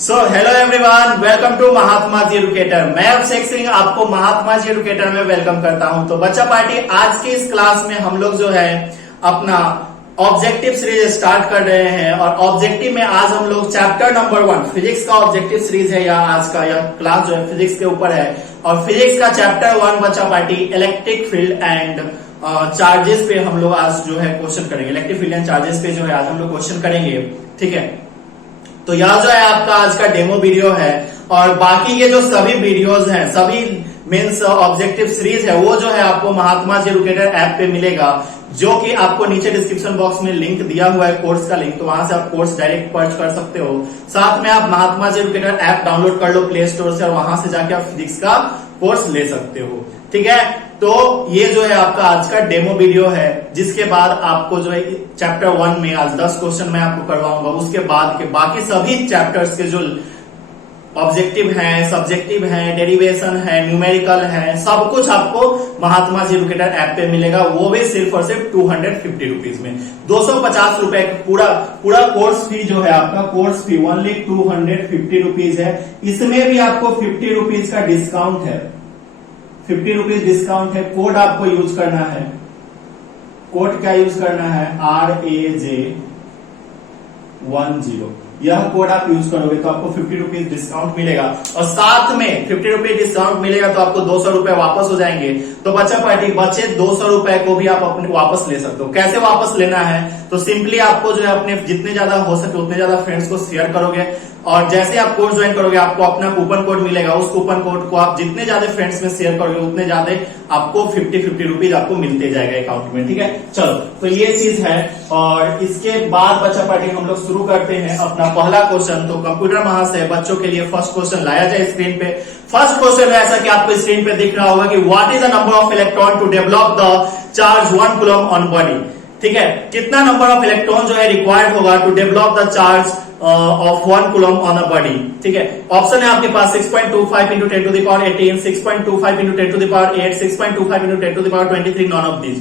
Hello everyone, welcome to Mahatma ji educator. मैं अभिषेक सिंह आपको महात्मा ji educator में वेलकम करता हूं। तो बच्चा पार्टी, आज की इस क्लास में हम लोग जो है अपना ऑब्जेक्टिव सीरीज स्टार्ट कर रहे हैं और ऑब्जेक्टिव में आज हम लोग चैप्टर नंबर 1 फिजिक्स का ऑब्जेक्टिव सीरीज है। या आज का यह क्लास जो है फिजिक्स के ऊपर है और फिजिक्स का चैप्टर 1 बच्चा party electric field and charges पे हम लोग आज जो है क्वेश्चन करेंगे। इलेक्ट्रिक फील्ड एंड चार्जेस पे जो है आज हम लोग क्वेश्चन करेंगे। ठीक है, तो यह जो है आपका आज का डेमो वीडियो है और बाकी के जो सभी वीडियोस हैं, सभी मीन्स ऑब्जेक्टिव सीरीज है, वो जो है आपको महात्मा जी एजुकेटर ऐप पे मिलेगा, जो कि आपको नीचे डिस्क्रिप्शन बॉक्स में लिंक दिया हुआ है, कोर्स का लिंक। तो वहां से आप कोर्स डायरेक्ट पर्च कर सकते हो। साथ में आप महात्मा जी एजुकेटर ऐप डाउनलोड कर लो प्ले स्टोर से और वहां से जाके आप फिजिक्स का कोर्स ले सकते हो। ठीक है, तो ये जो है आपका आज का डेमो वीडियो है, जिसके बाद आपको जो है चैप्टर 1 में आज 10 क्वेश्चन मैं आपको करवाऊंगा। उसके बाद के बाकी सभी चैप्टर्स के जो ऑब्जेक्टिव हैं, सब्जेक्टिव हैं, डेरिवेशन है, न्यूमेरिकल है, सब कुछ आपको महात्मा जी एजुकेटर ऐप पे मिलेगा। वो भी सिर्फ और सिर्फ 250 रुपीज में, 250 रुपए पूरा कोर्स फी जो है आपका, कोर्स फी ओनली 250 रुपीज है। इसमें भी आपको 50 रुपीज का डिस्काउंट है, 50 रुपीज डिस्काउंट है। कोड आपको यूज करना है, कोड क्या यूज करना है, RAJ10। यह कोड आप यूज करोगे तो आपको 50 रुपीज डिस्काउंट मिलेगा और साथ में 50 रुपीज डिस्काउंट मिलेगा तो आपको 200 रुपए वापस हो जाएंगे। तो बच्चा पार्टी, बचे 200 रुपए को भी आप अपने वापस ले सकते हो। कैसे वापस लेना है, तो सिंपली आपको जो है अपने जितने ज्यादा हो सके उतने ज्यादा फ्रेंड्स को शेयर करोगे और जैसे आप कोर्स ज्वाइन करोगे आपको अपना कूपन कोड मिलेगा। उस कूपन कोड को आप जितने ज्यादा फ्रेंड्स में शेयर करोगे उतने ज्यादा आपको 50 रुपीज आपको मिलते जाएगा अकाउंट में। ठीक है, चलो, तो ये चीज है। और इसके बाद बच्चा पार्टी हम लोग शुरू करते हैं अपना पहला क्वेश्चन। तो कंप्यूटर महाशय, बच्चों के लिए फर्स्ट क्वेश्चन लाया जाए स्क्रीन पे। फर्स्ट क्वेश्चन है ऐसा कि आपको स्क्रीन पे दिख रहा होगा कि what is the number of electron to develop the charge 1 coulomb on body. ठीक है, कितना नंबर ऑफ इलेक्ट्रॉन जो है रिक्वायर्ड होगा to develop the charge of 1 coulomb on a body. ठीक है, ऑप्शन है आपके पास 6.25 into 10 to the power 18, 6.25 into 10 to the power 8, 6.25 into 10 to the power 23, none of this.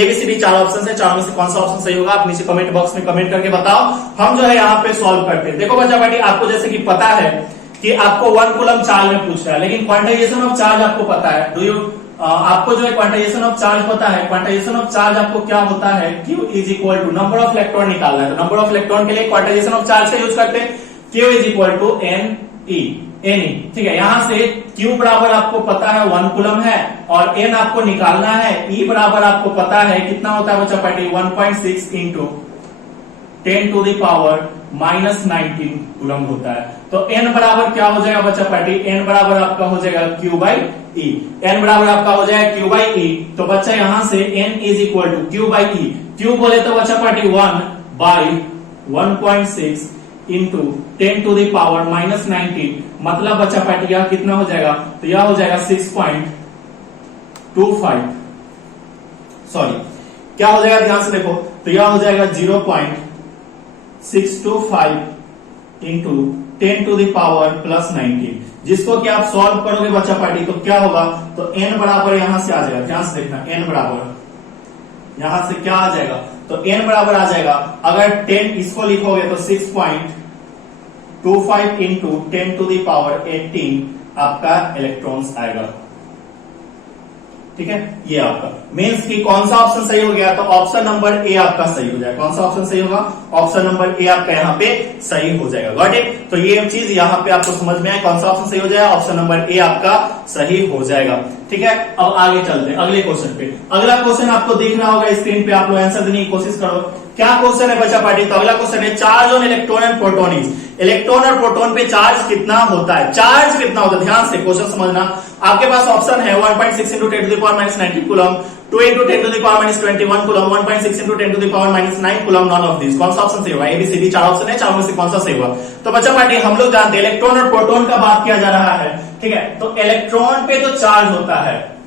ABCD 4 option है, चारों में से कौन सा ऑप्शन सही होगा आप नीचे कमेंट बॉक्स में कमेंट करके बताओ। हम जो है यहाँ पे सॉल्व करते हैं। देखो बच्चा पार्टी, आपको जैसे कि पता है कि आपको 1 कूलम चार्ज में पूछ रहा है, लेकिन क्वांटाइजेशन ऑफ चार्ज आपको पता है। आपको जो है क्वांटाइजेशन ऑफ चार्ज पता है। क्वांटाइजेशन ऑफ चार्ज आपको क्या होता है, Q is equal to number of electron निकालना है। तो नंबर ऑफ इलेक्ट्रॉन के लिए क्वांटाइजेशन ऑफ चार्ज का यूज करते हैं, Q is equal to NE। ठीक है, यहां से Q बराबर आपको पता है 1 कूलम है और N आपको निकालना है। E बराबर आपको पता है कितना होता है बच्चा party, 1.6 into 10 to the power -19 coulomb होता है। तो N बराबर क्या हो जाएगा बच्चा पार्टी, N बराबर आपका हो जाएगा Q/E। N बराबर आपका हो जाएगा Q/E। तो बच्चा यहां से N is equal to Q/E। Q बोले तो बच्चा party 1/1.6 into 10 to the power -19, मतलब बच्चा पार्टी यह कितना हो जाएगा, तो यह हो जाएगा 6.25, सॉरी क्या हो जाएगा ध्यान से देखो, तो यह हो जाएगा 0.625 इंटू 10 to the power +19, जिसको कि आप सॉल्व करोगे बच्चा पार्टी तो क्या होगा, तो n बराबर यहां से आ जाएगा, ध्यान से देखना, n बराबर यहां से क्या आ जाएगा, तो n बराबर आ जाएगा, अगर 10 इसको लिखोगे तो 6.25 इंटू 10 to the power 18 आपका इलेक्ट्रॉन्स आएगा। ठीक है, ये आपका मीन्स कि कौन सा ऑप्शन सही हो गया, तो ऑप्शन नंबर ए आपका सही हो जाएगा। कौन सा ऑप्शन सही होगा, ऑप्शन नंबर ए आपका यहाँ पे सही हो जाएगा। गॉट इट, तो ये चीज यहाँ पे आपको समझ में आए, कौन सा ऑप्शन सही हो जाएगा, ऑप्शन नंबर ए आपका सही हो जाएगा। ठीक है, अब आगे चलते हैं अगले क्वेश्चन पे। अगला क्वेश्चन आपको दिख रहा होगा स्क्रीन पे, आप लोग आंसर देने की कोशिश करो। क्या क्वेश्चन है बच्चा पार्टी, तो अगला क्वेश्चन है charge on electron and proton is. Electron और प्रोटॉन पे चार्ज कितना होता है, चार्ज कितना होता है, ध्यान से क्वेश्चन समझना। आपके पास ऑप्शन है 1.6 into 10 to the power -19 coulomb, 2 into 10 to the power -21 coulomb, 1.6 into 10 to the power -9 coulomb, none of this. कौन सा ऑप्शन सही होगा, ABCD 4 ऑप्शन है, चारों में से कौन सा सही होगा। तो बच्चा पार्टी, हम लोग जानते हैं इलेक्ट्रॉन और प्रोटॉन का बात किया जा रहा है। ठीक है, तो इलेक्ट्रॉन पे तो चार्ज होता है,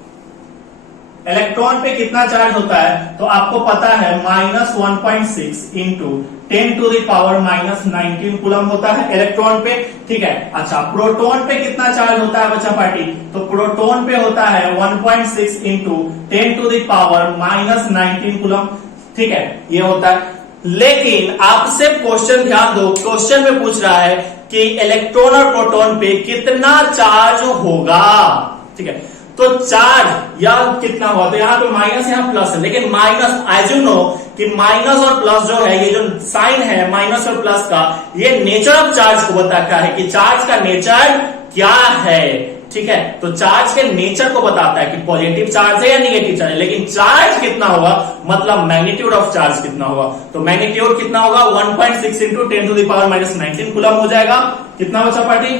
इलेक्ट्रॉन पे कितना चार्ज होता है, तो आपको पता है -1.6 into 10 to the power -19 coulomb होता है इलेक्ट्रॉन पे। ठीक है, अच्छा प्रोटॉन पे कितना चार्ज होता है बच्चा पार्टी, तो प्रोटॉन पे होता है 1.6 into 10 to the power -19 coulomb. ठीक है, ये होता है। लेकिन आपसे क्वेश्चन ध्यान दो, क्वेश्चन में पूछ रहा है कि इलेक्ट्रॉन और प्रोटॉन पे कितना चार्ज होगा। ठीक है, तो चार्ज या कितना हुआ, तो यहां पे माइनस यहां प्लस है, लेकिन माइनस एज यू नो कि माइनस और प्लस जो है, ये जो साइन है माइनस और प्लस का, ये नेचर ऑफ चार्ज को बताता है कि चार्ज का नेचर क्या है। ठीक है, तो चार्ज के नेचर को बताता है कि पॉजिटिव चार्ज है या नेगेटिव चार्ज है, लेकिन चार्ज कितना होगा मतलब मैग्नीट्यूड ऑफ चार्ज कितना होगा, तो मैग्नीट्यूड कितना होगा 1.6 इंटू 10⁻⁻19 कूलम हो जाएगा। कितना बचा पार्टी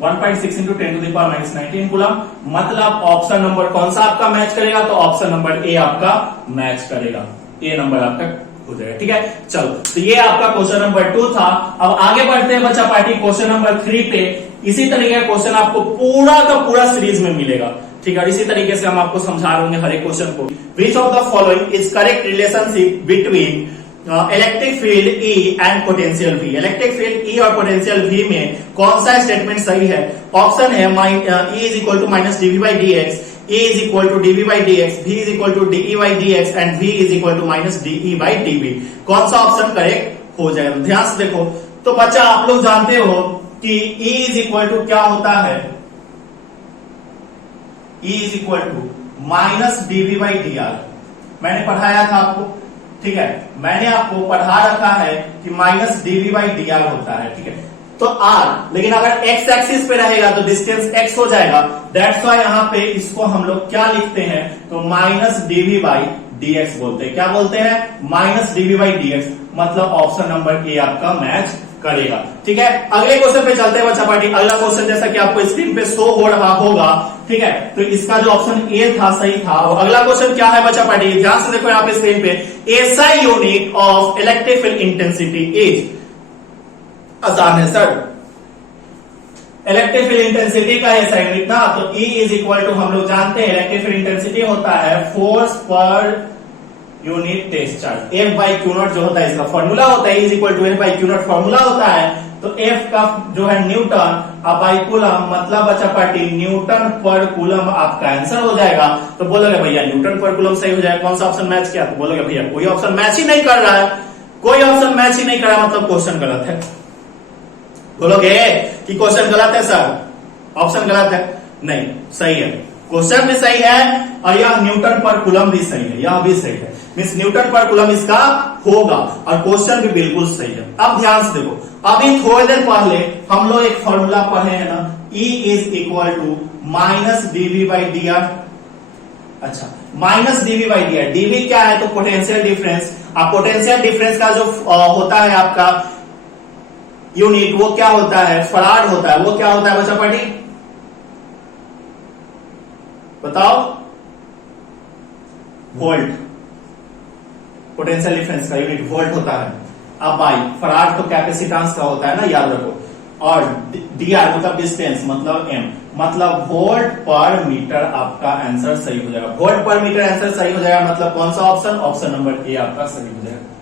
1.6 इंटू 10⁻⁻19 कूलम, मतलब ऑप्शन नंबर कौन सा आपका मैच करेगा, तो ऑप्शन नंबर ए आपका मैच करेगा, ए नंबर आपका हो जाएगा। ठीक है, चलो तो ये आपका क्वेश्चन नंबर 2 था। अब आगे बढ़ते हैं बच्चा पार्टी क्वेश्चन नंबर 3 पे। इसी तरीके का क्वेश्चन आपको पूरा का पूरा सीरीज में मिलेगा। ठीक है, इसी तरीके से हम आपको समझा रहे होंगे हर एक क्वेश्चन को। Which of the following is correct relationship between electric field E and potential V। Electric field E और पोटेंशियल V में कौन सा स्टेटमेंट सही है? ऑप्शन है E is equal to minus dV by dx, A is equal to dV by dx, V is equal to dE by dx and V is equal to minus dE by dV। कौन सा option correct हो जाएगा? ध्यान से देखो। तो बच्चा आप लोग जानते हो कि E is equal to क्या होता है? E is equal to minus dV by dr। मैंने पढ़ाया था आपको, ठीक है, मैंने आपको पढ़ा रखा है कि माइनस dV by dr होता है। ठीक है, तो r, लेकिन अगर x एक्सिस पे रहेगा तो डिस्टेंस x हो जाएगा। दैट्स व्हाई यहाँ पे इसको हम लोग क्या लिखते हैं, तो माइनस dV बाई dx बोलते हैं। क्या बोलते हैं? माइनस dV बाई dx, मतलब ऑप्शन नंबर ए आपका मैच करेगा। ठीक है, अगले क्वेश्चन पे चलते हैं बच्चा पार्टी। अगला क्वेश्चन जैसा कि आपको स्क्रीन पे शो हो रहा होगा, ठीक है, तो इसका जो ऑप्शन ए था सही था। और अगला क्वेश्चन क्या है बच्चा पार्टी, ध्यान से देखो यहाँ पे स्क्रीन पे, SI unit of electric field intensity is. आसान है सर, इलेक्ट्रिक फील्ड इंटेंसिटी का ऐसा यूनिट ना, तो E इज इक्वल टू हम लोग जानते हैं इलेक्ट्रिक फील्ड इंटेंसिटी होता है फोर्स पर unit test charge. F by Q naught जो होता है इसका फॉर्मूला होता है, E is equal to F by Q naught formula होता है। तो F का जो है न्यूटन अब बाई कूलम, मतलब बच्चा पार्टी न्यूटन पर कूलम आपका आंसर हो जाएगा। तो बोलोगे भैया न्यूटन पर कूलम सही हो जाएगा, कौन सा ऑप्शन मैच किया? तो बोलोगे भैया कोई ऑप्शन मैच ही नहीं कर रहा है, कोई ऑप्शन मैच ही नहीं कर रहा, मतलब क्वेश्चन गलत है। बोलोगे कि क्वेश्चन गलत है सर, ऑप्शन गलत है? नहीं, सही है, क्वेश्चन भी सही है और यह न्यूटन पर कूलम भी सही है, यह भी सही है, मींस न्यूटन पर कूलम इसका होगा और क्वेश्चन भी बिल्कुल सही है। अब ध्यान से देखो, अभी थोड़ी देर पहले हम लोग एक फॉर्मूला पढ़े हैं ना, E is equal to minus dV by dr। अच्छा, minus dV by dr, dV क्या है? तो पोटेंशियल डिफरेंस। अब पोटेंशियल डिफरेंस का जो होता है आपका यूनिट, वो क्या होता है? फराड होता है। वो क्या होता है बच्चा पार्टी, बताओ? वोल्ट। पोटेंशियल डिफरेंस का यूनिट वोल्ट होता है। अब भाई फराड तो कैपेसिटेंस का होता है ना, याद रखो, और dr मतलब डिस्टेंस, मतलब m, मतलब वोल्ट पर मीटर आपका आंसर सही हो जाएगा। वोल्ट पर मीटर आंसर सही हो जाएगा, मतलब कौन सा ऑप्शन? ऑप्शन नंबर ए आपका सही हो जाएगा।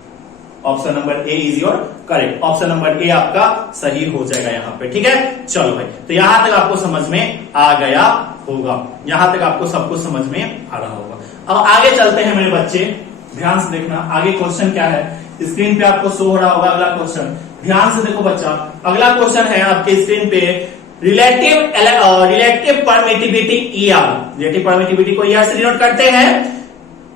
Option number A is your correct, option number A आपका सही हो जाएगा यहाँ पे। ठीक है, चलो भाई, तो यहां तक आपको समझ में आ गया होगा, यहां तक आपको सब कुछ समझ में आ रहा होगा। अब आगे चलते हैं मेरे बच्चे, ध्यान से देखना आगे क्वेश्चन क्या है। स्क्रीन पे आपको शो हो रहा होगा अगला क्वेश्चन, ध्यान से देखो बच्चा। अगला क्वेश्चन है आपके स्क्रीन पे, relative permittivity ER, relative permittivity को ER से डिनोट करते हैं,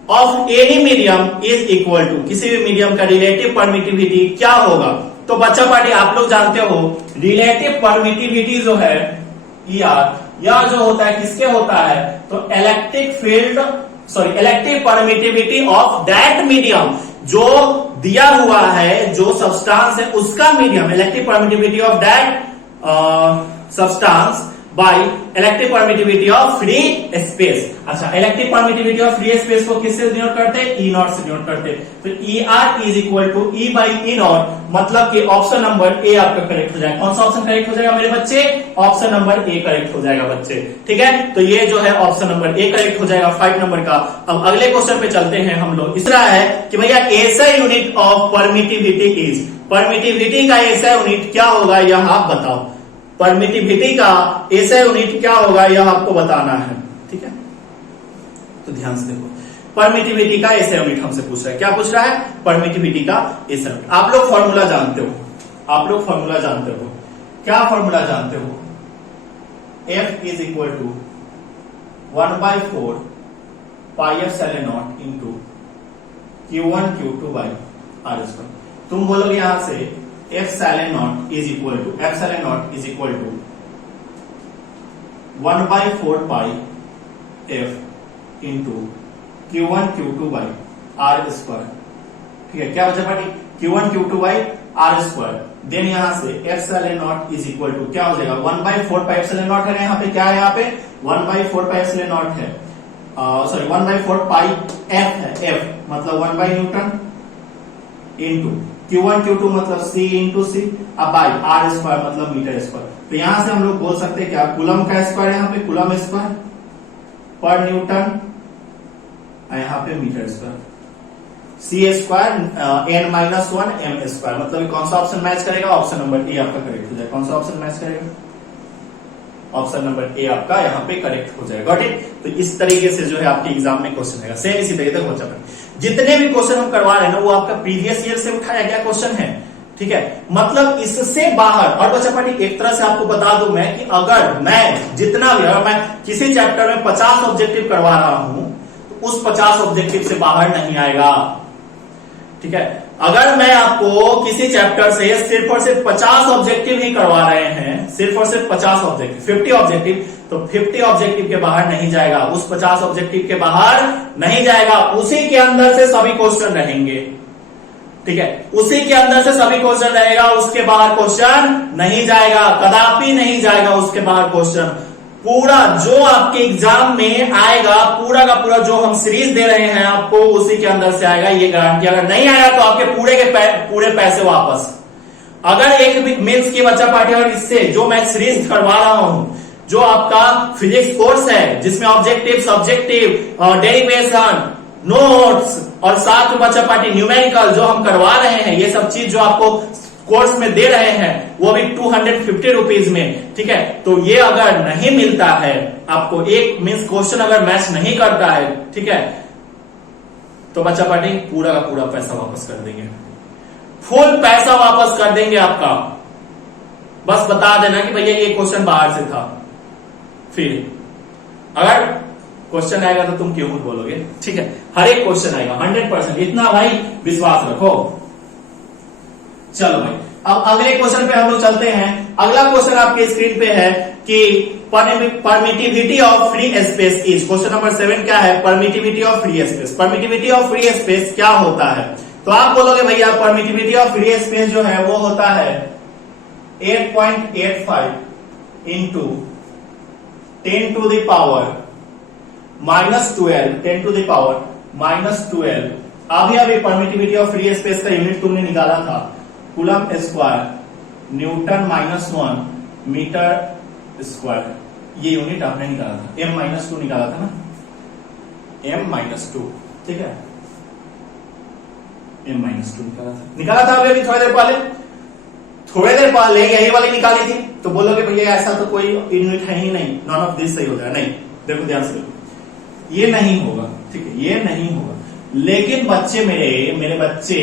of any medium is equal to, किसी भी मीडियम का रिलेटिव परमिटिविटी क्या होगा? तो बच्चा पार्टी आप लोग जानते हो रिलेटिव परमिटिविटी जो है ER, यह जो होता है किसके होता है? तो electric field, sorry electric permittivity of that medium, जो दिया हुआ है, जो सब्सटेंस है उसका medium, electric permittivity of that substance by electric permittivity of free space. अच्छा, electric permittivity of free space को किससे डिनोट करते हैं? E नॉट से डिनोट करते हैं। तो ER is equal to E by E naught, मतलब कि ऑप्शन नंबर ए आपका करेक्ट हो जाएगा। कौन सा ऑप्शन करेक्ट हो जाएगा मेरे बच्चे? ऑप्शन नंबर ए करेक्ट हो जाएगा बच्चे। ठीक है, तो ये जो है ऑप्शन नंबर ए करेक्ट हो जाएगा 5 नंबर का। अब अगले क्वेश्चन पे चलते हैं हम लोग। तीसरा है कि भैया ऐसा unit of permittivity is, permittivity का ऐसा यूनिट क्या होगा यह आप बताओ। परमिटिविटी का ऐसा यूनिट क्या होगा यह आपको बताना है। ठीक है, तो ध्यान से देखो, परमिटिविटी का एसआई यूनिट हमसे पूछ रहा है। क्या पूछ रहा है? परमिटिविटी का एसआई यूनिट। आप लोग फॉर्मूला जानते हो, आप लोग फॉर्मूला जानते हो। क्या फॉर्मूला जानते हो? F is equal to 1/4 pi epsilon naught into Q1 Q2 by r square. तुम बोलोगे यहां से epsilon naught is equal to 1/4 pi F into Q1 Q2 by r square. ठीक है, क्या बचा party? Q1 Q2 by r square. Then यहां से epsilon naught is equal to क्या हो जाएगा? 1/4 पाई एप्सिलॉन नॉट है, यहाँ पे क्या है? यहाँ पे 1/4 पाई एप्सिलॉन नॉट है, सॉरी 1/4 पाई एफ है, एफ मतलब 1 न्यूटन इंटू Q1 Q2 मतलब C इंटू सी, अब बाई आर स्क्वायर मतलब मीटर स्क्वायर। तो यहां से हम लोग बोल सकते हैं क्या? कूलम का स्क्वायर, यहाँ पे कूलम स्क्वायर पर न्यूटन, यहाँ पे metre square, C square n minus 1 m square. मतलब कौन सा ऑप्शन मैच करेगा? ऑप्शन नंबर ए आपका करेक्ट हो जाएगा। कौन सा ऑप्शन मैच करेगा? ऑप्शन नंबर ए आपका यहाँ पे करेक्ट हो जाएगा। ठीक, तो इस तरीके से जो है आपके एग्जाम में क्वेश्चन आएगा। सेम इसी तरीके से बच्चा जितने भी क्वेश्चन हम करवा रहे हैं ना, वो आपका प्रीवियस ईयर से उठाया गया क्वेश्चन है। ठीक है, मतलब इससे बाहर। और बच्चा पार्टी एक तरह से आपको बता दूं मैं कि अगर मैं जितना भी, अगर मैं किसी चैप्टर में 50 ऑब्जेक्टिव करवा रहा हूं तो उस 50 ऑब्जेक्टिव से बाहर नहीं आएगा। ठीक है, अगर मैं आपको किसी चैप्टर से सिर्फ और सिर्फ 50 ऑब्जेक्टिव ही करवा रहे हैं, सिर्फ और सिर्फ 50 ऑब्जेक्टिव, 50 ऑब्जेक्टिव, तो 50 ऑब्जेक्टिव के बाहर नहीं जाएगा, उस 50 ऑब्जेक्टिव के बाहर नहीं जाएगा, उसी के अंदर से सभी क्वेश्चन रहेंगे। ठीक है, उसी के अंदर से सभी क्वेश्चन रहेगा, उसके बाहर क्वेश्चन नहीं जाएगा, कदापि नहीं जाएगा उसके बाहर क्वेश्चन। पूरा जो आपके एग्जाम में आएगा, पूरा का पूरा जो हम सीरीज दे रहे हैं आपको, उसी के अंदर से आएगा, ये गारंटी। अगर नहीं आया तो आपके पूरे के पूरे पैसे वापस। अगर एक मीन्स की बच्चा पार्टी, अगर इससे जो मैं सीरीज करवा रहा हूं, जो आपका फिजिक्स कोर्स है जिसमें ऑब्जेक्टिव, सब्जेक्टिव, डेरिवेशन, नोट्स और साथ में बच्चा पार्टी न्यूमेरिकल जो हम करवा रहे हैं, ये सब चीज जो आपको कोर्स में दे रहे हैं, वो भी 250 रुपीज में। ठीक है, तो ये अगर नहीं मिलता है आपको, एक मीन्स क्वेश्चन अगर मैच नहीं करता है, ठीक है, तो बच्चा पार्टी पूरा का पूरा पैसा वापस कर देंगे, फुल पैसा वापस कर देंगे आपका। बस बता देना कि भैया ये क्वेश्चन बाहर से था। फिर अगर क्वेश्चन आएगा तो तुम क्यों बोलोगे? ठीक है, हर एक क्वेश्चन आएगा 100%, इतना भाई विश्वास रखो। चलो भाई, अब अगले क्वेश्चन पे हम लोग चलते हैं। अगला क्वेश्चन आपके स्क्रीन पे है कि permittivity of free space is. Question number 7 क्या है? Permittivity of free space. Permittivity of free space क्या होता है? तो आप बोलोगे भैया परमिटिविटी ऑफ फ्री स्पेस जो है वो होता है 8.85 into 10 to the power minus 12, 10 to the power minus 12। अभी परमिटिविटी ऑफ फ्री स्पेस का यूनिट तुमने निकाला था, coulomb square newton minus 1 metre square, ये यूनिट आपने निकाला था। m-2 निकाला था ना, m-2। ठीक है, m-2 निकाला था अभी थोड़ी देर पहले यही वाली निकाली थी। तो बोलोगे भैया ऐसा तो कोई यूनिट है ही नहीं, नॉन ऑफ दिस सही हो जाएगा। नहीं, देखो ध्यान से, ये नहीं होगा। ठीक है, ये नहीं होगा। लेकिन बच्चे मेरे बच्चे,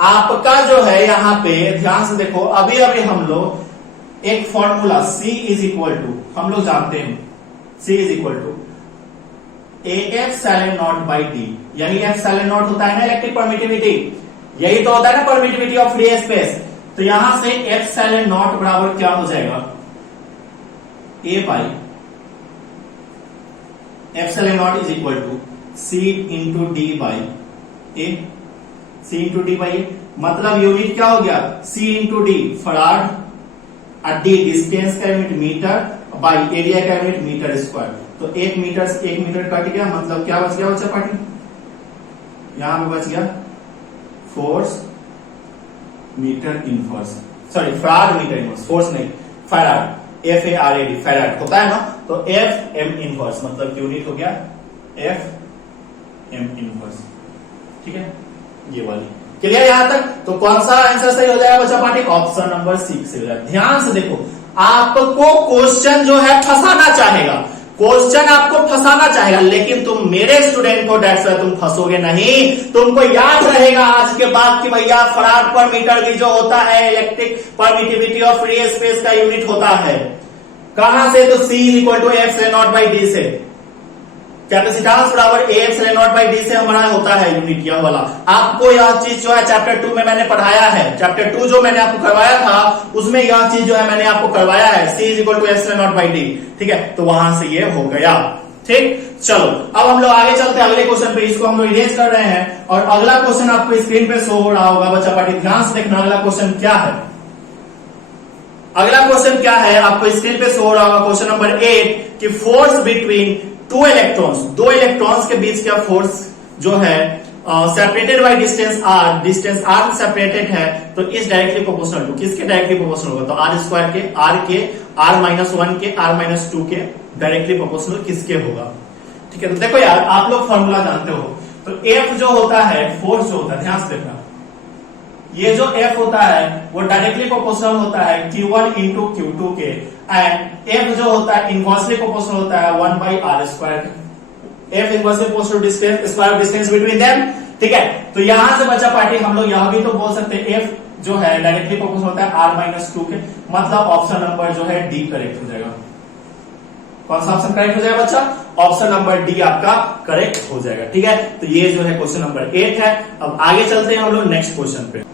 आपका जो है यहाँ पे ध्यान से देखो, अभी हम लोग एक formula C is equal to, हम लोग जानते हैं C is equal to epsilon naught by D. यही एप्सिलॉन नॉट होता है ना इलेक्ट्रिक परमिटिविटी, यही तो होता है ना परमिटिविटी ऑफ फ्री स्पेस। तो यहां से एप्सिलॉन नॉट बराबर क्या हो जाएगा? A by epsilon naught is equal to C into D by A. C into D by A मतलब यूनिट क्या हो गया? C इंटू डी फराड, और डी डिस्टेंस का यूनिट मीटर, बाई एरिया का यूनिट मीटर स्क्वायर। तो 1 metre से 1 metre cut गया, मतलब क्या बच गया बच्चा पार्टी? यहां पे बच गया force metre inverse, sorry farad metre inverse, force नहीं फराड, FARAD फैराड होता है ना। तो FM इनवर्स मतलब यूनिट हो गया FM इनवर्स। ठीक है, ये वाली क्लियर यहां तक? तो कौन सा आंसर सही हो जाएगा बच्चा पार्टी? ऑप्शन नंबर 6 से हो जाएगा। ध्यान से देखो, आपको क्वेश्चन जो है फंसाना चाहेगा, क्वेश्चन आपको फंसाना चाहेगा, लेकिन तुम मेरे स्टूडेंट हो, दैट्स व्हाई तुम फंसोगे नहीं। तुमको याद रहेगा आज के बाद कि भैया फराड पर मीटर भी जो होता है electric permittivity of free space का यूनिट होता है। कहां से? तो C इक्वल टू एफ से नॉट बाई डी से, कैपेसिटेंस बराबर AF से नॉट बाई डी से हमारा होता है यूनिट यह वाला। आपको यह चीज जो है चैप्टर 2 में मैंने पढ़ाया है, चैप्टर 2 जो मैंने आपको करवाया था उसमें यह चीज जो है मैंने आपको करवाया है, C इक्वल टू एफ से नॉट बाई डी। ठीक है, तो वहां से ये हो गया। ठीक, चलो अब हम लोग आगे चलते हैं अगले क्वेश्चन पे। इसको हम लोग इरेज कर रहे हैं और अगला क्वेश्चन आपको स्क्रीन पे शो हो रहा होगा बच्चा पार्टी, ध्यान से देखना अगला क्वेश्चन क्या है। अगला क्वेश्चन क्या है आपको स्क्रीन पे शो हो रहा होगा, क्वेश्चन नंबर 8 कि फोर्स बिटवीन टू इलेक्ट्रॉन्स, दो इलेक्ट्रॉन्स के बीच का फोर्स जो है separated by distance r, distance r separated है, तो इस डायरेक्टली प्रोपोर्शनल टू, किसके डायरेक्टली प्रोपोर्शनल होगा? तो r स्क्वायर के, r माइनस 1 के, r माइनस 2 के डायरेक्टली प्रोपोर्शनल किसके होगा? ठीक है, तो देखो यार आप लोग फॉर्मूला जानते हो, तो F जो होता है, फोर्स जो होता है, ध्यान से देखना, ये जो F होता है वो डायरेक्टली प्रोपोर्शनल होता है Q1 इंटू Q2 के, एंड F जो होता है इनवर्सली प्रोपोर्शनल होता है 1 by r square. F inversely proportional distance, square distance between them. ठीक है, तो यहां से बचा पार्टी हम लोग यह भी तो बोल सकते हैं F जो है डायरेक्टली प्रोपोर्शनल होता है r माइनस 2 के, मतलब ऑप्शन नंबर जो है डी करेक्ट हो जाएगा। कौन सा ऑप्शन करेक्ट हो जाएगा बच्चा? ऑप्शन नंबर डी आपका करेक्ट हो जाएगा। ठीक है, तो ये जो है क्वेश्चन नंबर 8 है। अब आगे चलते हैं हम लोग नेक्स्ट क्वेश्चन पे।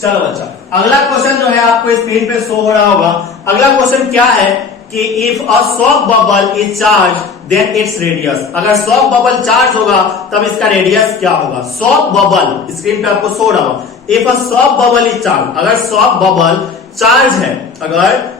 चलो बच्चा, अगला क्वेश्चन जो है आपको स्क्रीन पे शो हो रहा होगा। अगला क्वेश्चन क्या है कि if a soap bubble is charge then its radius, अगर सॉक बबल चार्ज होगा तब इसका रेडियस क्या होगा? सॉक बबल स्क्रीन पे आपको शो रहा होगा, if a soap bubble is charge, अगर सॉक बबल चार्ज है, अगर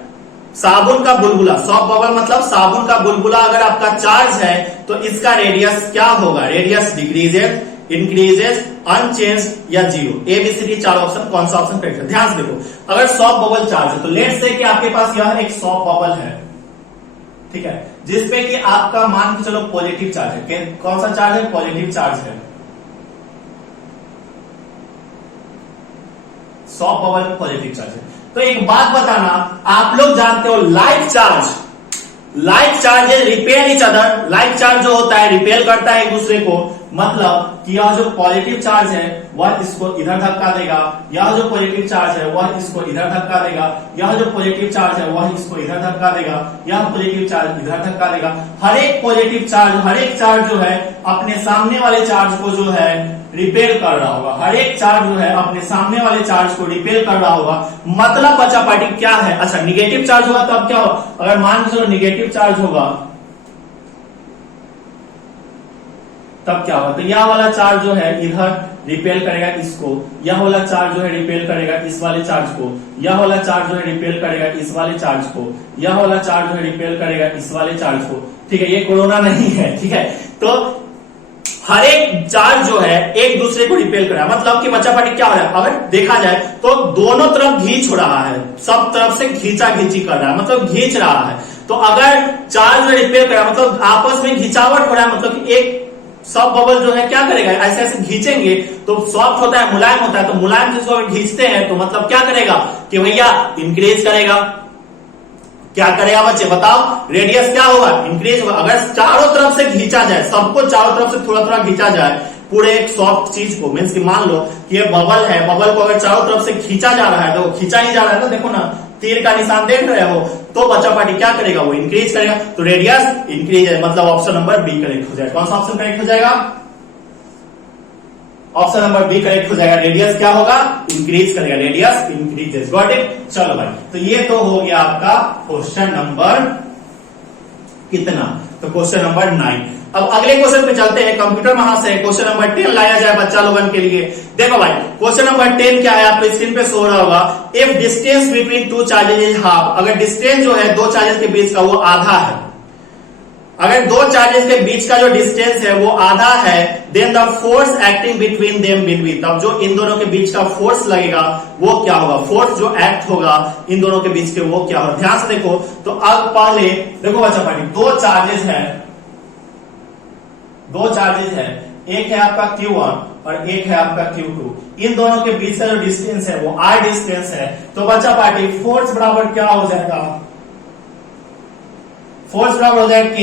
साबुन का बुलबुला, सॉक बबल मतलब साबुन का बुलबुला अगर आपका चार्ज है तो इसका रेडियस क्या होगा? रेडियस डिक्रीजेज, इंक्रीजेज, अनचेंज या जीरो। ABCD 4 ऑप्शन, कौन सा ऑप्शन करेक्ट है? ध्यान से देखो, अगर सॉक बबल चार्ज है तो लेट्स से कि आपके पास यह एक सॉक बबल है, ठीक है, जिसपे कि आपका मान के चलो पॉजिटिव चार्ज है। कौन सा चार्ज है? पॉजिटिव चार्ज है। सॉक बबल में पॉजिटिव चार्ज है। तो एक बात बताना, आप लोग जानते हो like charge, like charges repel each other, like charge जो होता है रिपेल करता है एक दूसरे को, मतलब कि यह जो पॉजिटिव चार्ज है वह इसको इधर धक्का देगा, यह जो पॉजिटिव चार्ज है वह इसको इधर धक्का देगा, यह जो पॉजिटिव चार्ज है वह इसको इधर धक्का देगा, यह पॉजिटिव चार्ज इधर धक्का देगा। हर एक पॉजिटिव चार्ज, हर एक चार्ज जो है अपने सामने वाले चार्ज को जो है रिपेल कर रहा होगा, हर एक चार्ज जो है अपने सामने वाले चार्ज को रिपेल कर रहा होगा। मतलब बचा पार्टी क्या है? अच्छा, निगेटिव चार्ज होगा तब क्या होगा? अगर मान के चलो निगेटिव चार्ज होगा तब क्या होगा? तो यह वाला चार्ज जो है इधर रिपेल करेगा इसको, यह वाला चार्ज जो है रिपेल करेगा इस वाले चार्ज को, यह वाला चार्ज जो है रिपेल करेगा इस वाले चार्ज को, यह वाला चार्ज जो है रिपेल करेगा इस वाले चार्ज को। ठीक है, ये कोरोना नहीं है। ठीक है, तो हर एक चार्ज जो है एक दूसरे को रिपेल कर रहा है, मतलब कि बच्चा पार्टी क्या हो रहा है? अगर देखा जाए तो दोनों तरफ खींच हो रहा है, सब तरफ से खींचा खींची कर रहा है, मतलब खींच रहा है। तो अगर चार्ज में रिपेल कर रहा है मतलब आपस में खिंचावट हो रहा है, मतलब एक सब बबल जो है क्या करेगा? ऐसे ऐसे खींचेंगे तो सॉफ्ट होता है, मुलायम होता है, तो मुलायम जिसको खींचते हैं तो मतलब क्या करेगा कि भैया इंक्रीज करेगा। क्या करेगा बच्चे बताओ? रेडियस क्या होगा? इंक्रीज होगा। अगर चारों तरफ से खींचा जाए, सबको चारों तरफ से थोड़ा थोड़ा खींचा जाए, पूरे एक सॉफ्ट चीज को, मीन्स कि मान लो कि ये बबल है, बबल को अगर चारों तरफ से खींचा जा रहा है तो खींचा ही जा रहा है ना, देखो ना तीर का निशान देख रहे हो, तो बच्चा पार्टी क्या करेगा? वो इंक्रीज करेगा, तो रेडियस इंक्रीज है, मतलब ऑप्शन नंबर बी करेक्ट हो जाएगा। कौन सा ऑप्शन करेक्ट हो जाएगा? ऑप्शन नंबर बी करेक्ट हो जाएगा। रेडियस क्या होगा? इंक्रीज करेगा, रेडियस इंक्रीजेस। Got it? चलो भाई, तो ये तो हो गया आपका क्वेश्चन नंबर कितना? तो क्वेश्चन नंबर 9। अब अगले क्वेश्चन पे चलते हैं। कंप्यूटर महाशय क्वेश्चन नंबर 10 लाया जाए बच्चा लोगन के लिए। देखो भाई, क्वेश्चन नंबर 10 क्या है? आपको स्क्रीन पे शो रहा होगा, if distance between two charges is half, अगर डिस्टेंस जो है दो चार्जेस के बीच का वो आधा है, अगर दो चार्जेस के बीच का जो डिस्टेंस है वो आधा है, then the force acting between them will be, तब जो इन दोनों के बीच का फोर्स लगेगा वो क्या होगा? फोर्स जो एक्ट होगा इन दोनों के बीच के वो क्या होगा? ध्यान से देखो। तो अब पहले देखो बच्चा पार्टी, दो चार्जेस है, दो चार्जेस है, एक है आपका Q1 और एक है आपका Q2। इन दोनों के बीच का जो डिस्टेंस है वो r डिस्टेंस है। तो बच्चा पार्टी फोर्स बराबर क्या हो जाएगा? फोर्स बराबर हो जाएगा K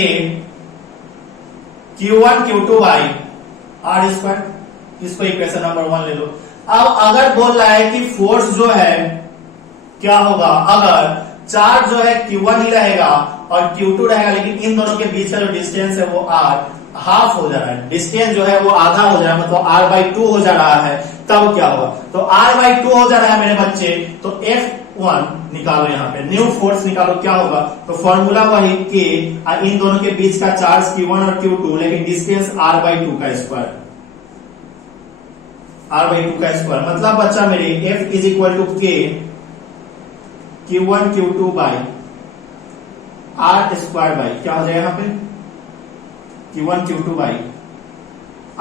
Q1 Q2 by r square, इसको इक्वेशन नंबर 1 ले लो। अब अगर बोल रहा है कि फोर्स जो है क्या होगा, अगर चार्ज जो है Q1 ही रहेगा और Q2 रहेगा, लेकिन इन दोनों के बीच का जो डिस्टेंस है वो R हाफ हो जा रहा है, डिस्टेंस जो है वो आधा हो जा रहा है, मतलब R/2 हो जा रहा है, तब क्या होगा, तो R/2 हो जा रहा है मेरे बच्चे, तो F1 निकालो, यहाँ पे न्यू फोर्स निकालो, क्या होगा, तो फॉर्मूला वही K, इन दोनों के बीच का चार्ज Q1 और Q2, लेकिन डिस्टेंस R/2 का स्क्वायर, R/2 का स्क्वायर, मतलब बच्चा मेरे F is equal to K Q1 Q2 by R square by क्या हो जाएगा यहाँ पे Q1 Q2 by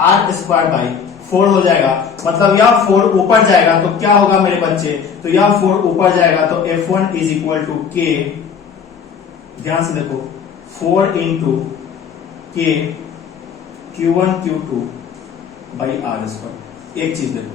R square by 4 हो जाएगा, मतलब यह 4 ऊपर जाएगा तो क्या होगा मेरे बच्चे, तो यह 4 ऊपर जाएगा तो F1 is equal to K, ध्यान से देखो 4 into K Q1 Q2 by R square. एक चीज देखो,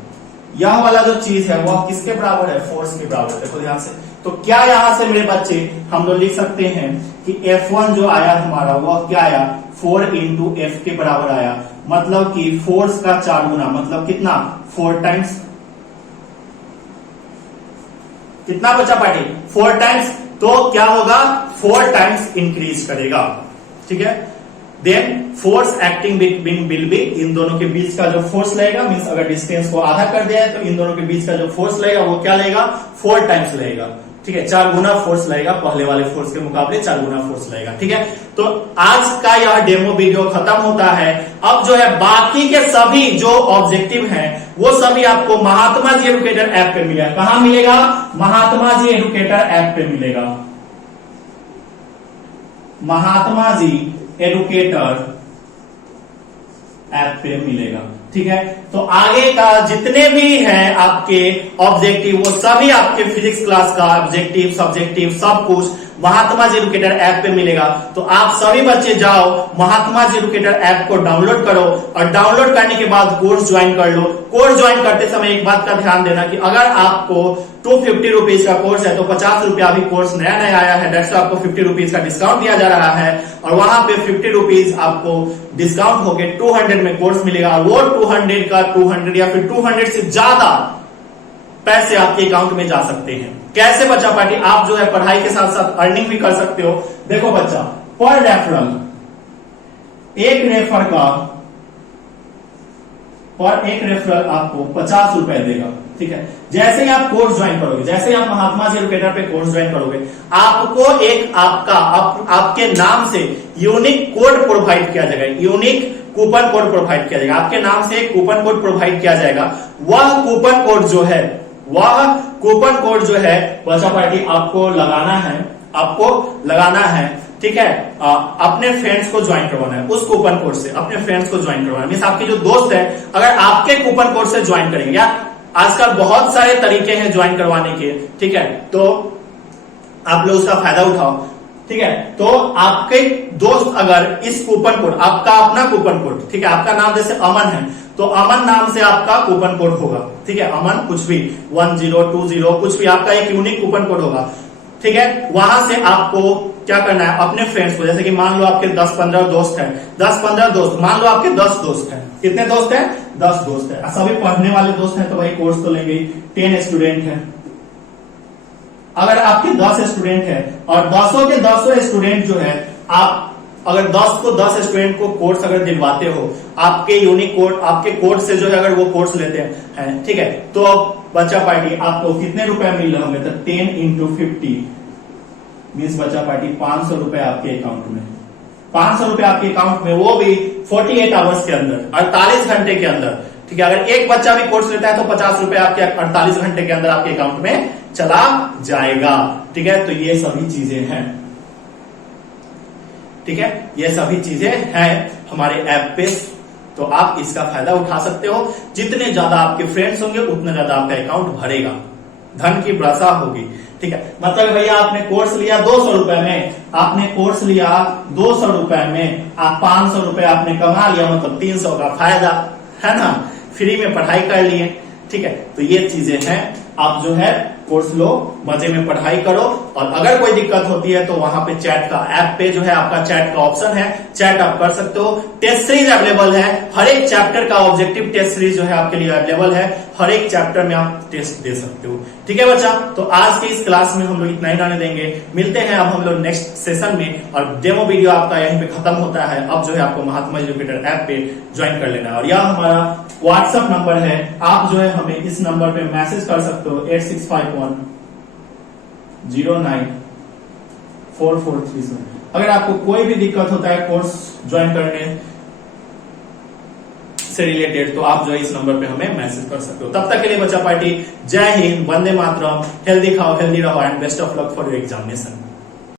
यह वाला जो चीज है वह किसके बराबर है, फोर्स के बराबर, देखो ध्यान से, तो क्या यहां से मेरे बच्चे हम लोग लिख सकते हैं कि F1 जो आया हमारा वह क्या आया, 4 इंटू F के बराबर आया, मतलब कि फोर्स का 4 गुना, मतलब कितना, 4 टाइम्स, कितना बचा पार्टी, 4 टाइम्स, तो क्या होगा 4 टाइम्स इंक्रीज करेगा, ठीक है। Then force acting between will be, इन दोनों के बीच का जो फोर्स लगेगा, मींस अगर डिस्टेंस को आधा कर दिया है तो इन दोनों के बीच का जो फोर्स लगेगा वो क्या लगेगा, 4 टाइम्स लगेगा, ठीक है, 4 गुना फोर्स लगेगा, पहले वाले फोर्स के मुकाबले 4 गुना फोर्स लगेगा, ठीक है। तो आज का यह डेमो वीडियो खत्म होता है। अब जो है बाकी के सभी जो ऑब्जेक्टिव हैं वो सभी आपको महात्मा जी एडुकेटर ऐप पे मिलेगा। कहां मिलेगा, महात्मा जी एडुकेटर ऐप पे मिलेगा, महात्मा जी एडुकेटर ऐप पे मिलेगा, ठीक है। तो आगे का जितने भी हैं आपके ऑब्जेक्टिव वो सभी आपके फिजिक्स क्लास का ऑब्जेक्टिव सब्जेक्टिव सब कुछ महात्मा जी एडुकेटर ऐप पे मिलेगा। तो आप सभी बच्चे जाओ महात्मा जी एडुकेटर ऐप को डाउनलोड करो और डाउनलोड करने के बाद कोर्स ज्वाइन कर लो। कोर्स ज्वाइन करते समय एक बात का ध्यान देना कि अगर आपको 250 रुपीज का कोर्स है तो 50 रुपया अभी कोर्स नया नया आया है, दैट्स आपको 50 रुपीज का डिस्काउंट दिया जा रहा है और वहां पे 50 रुपीज आपको डिस्काउंट होके 200 में कोर्स मिलेगा। वो 200 का 200 या फिर 200 से ज्यादा पैसे आपके अकाउंट में जा सकते हैं। कैसे बच्चा पार्टी, आप जो है पढ़ाई के साथ साथ अर्निंग भी कर सकते हो। देखो बच्चा, पर रेफरल एक रेफरल आपको 50 रुपए देगा, ठीक है। जैसे ही आप कोर्स ज्वाइन करोगे, जैसे ही आप महात्मा जी एडुकेटर पे कोर्स ज्वाइन करोगे, आपको एक आपके नाम से यूनिक कोड प्रोवाइड किया जाएगा, यूनिक कूपन कोड प्रोवाइड किया जाएगा। आपके नाम से एक कूपन कोड प्रोवाइड किया जाएगा। वह कूपन कोड जो है बच्चा पार्टी आपको लगाना है, ठीक है। अपने फ्रेंड्स को ज्वाइन करवाना है उस कूपन कोड से, अपने फ्रेंड्स को ज्वाइन करवाना है। मींस आपके जो दोस्त है अगर आपके कूपन कोड से ज्वाइन करेंगे, या आजकल बहुत सारे तरीके हैं ज्वाइन करवाने के, ठीक है, तो आप लोग उसका फायदा उठाओ, ठीक है। तो आपके दोस्त अगर इस कूपन कोड, आपका अपना कूपन कोड, ठीक है, आपका नाम जैसे अमन है तो अमन नाम से आपका कूपन कोड होगा, ठीक है, अमन कुछ भी 1020 कुछ भी आपका एक यूनिक कूपन कोड होगा, ठीक है। वहां से आपको क्या करना है, अपने फ्रेंड्स को, जैसे कि मान लो आपके 10-15 दोस्त हैं, 10-15 दोस्त, मान लो आपके 10 दोस्त हैं, कितने दोस्त हैं, 10 दोस्त हैं, सभी पढ़ने वाले दोस्त हैं तो भाई कोर्स तो लेंगे। 10 स्टूडेंट हैं, अगर आपके 10 स्टूडेंट है और 10 के 10 स्टूडेंट जो है, आप अगर 10 स्टूडेंट को कोर्स अगर दिलवाते हो, आपके यूनिक कोड, आपके कोड से जो है अगर वो कोर्स लेते हैं, ठीक है, तो बच्चा पार्टी आपको कितने रुपए मिल रहे होंगे, तो 10 इंटू 50 मीन्स बच्चा पार्टी 500 रुपए आपके अकाउंट में, 500 रुपए आपके अकाउंट में, वो भी 48 आवर्स के अंदर, 48 घंटे के अंदर, ठीक है। अगर एक बच्चा भी कोर्स लेता है तो 50 रुपए आपके 48 घंटे के अंदर आपके अकाउंट में चला जाएगा, ठीक है। तो ये सभी चीजें हैं, ठीक है, ये सभी चीजें हैं हमारे ऐप पे, तो आप इसका फायदा उठा सकते हो। जितने ज्यादा आपके फ्रेंड्स होंगे उतना ज्यादा आपका अकाउंट भरेगा, धन की वर्षा होगी, ठीक है। मतलब भैया आपने कोर्स लिया 200 रुपए में, आपने कोर्स लिया 200 रुपए में, आप 500 रुपए आपने कमा लिया, मतलब 300 का फायदा है ना, फ्री में पढ़ाई कर लिए, ठीक है। तो ये चीजें हैं, आप जो है कोर्स लो, मजे में पढ़ाई करो, और अगर कोई दिक्कत होती है तो वहां पे चैट का ऐप पे जो है आपका चैट का ऑप्शन है, चैट आप कर सकते हो। टेस्ट सीरीज अवेलेबल है, हर एक चैप्टर का ऑब्जेक्टिव टेस्ट सीरीज जो है आपके लिए अवेलेबल है, हर एक चैप्टर में आप टेस्ट दे सकते हो। ठीक है बच्चा, तो आज की इस क्लास में हम लोग इतना ही रहने देंगे। मिलते हैं अब हम लोग नेक्स्ट सेशन में, और डेमो वीडियो आपका यहीं पे खत्म होता है। अब जो है आपको महात्मा एजुकेटर ऐप पे ज्वाइन कर लेना है, और यह हमारा व्हाट्सएप नंबर है। आप जो है हमें इस नंबर पे मैसेज कर सकते हो 8651094437। अगर आपको कोई भी दिक्कत होता है कोर्स ज्वाइन करने से रिलेटेड, तो आप जो है इस नंबर पे हमें मैसेज कर सकते हो। तब तक के लिए बच्चा पार्टी, जय हिंद, वंदे मातरम, हेल्दी खाओ, हेल्दी रहो, and best of luck for your examination.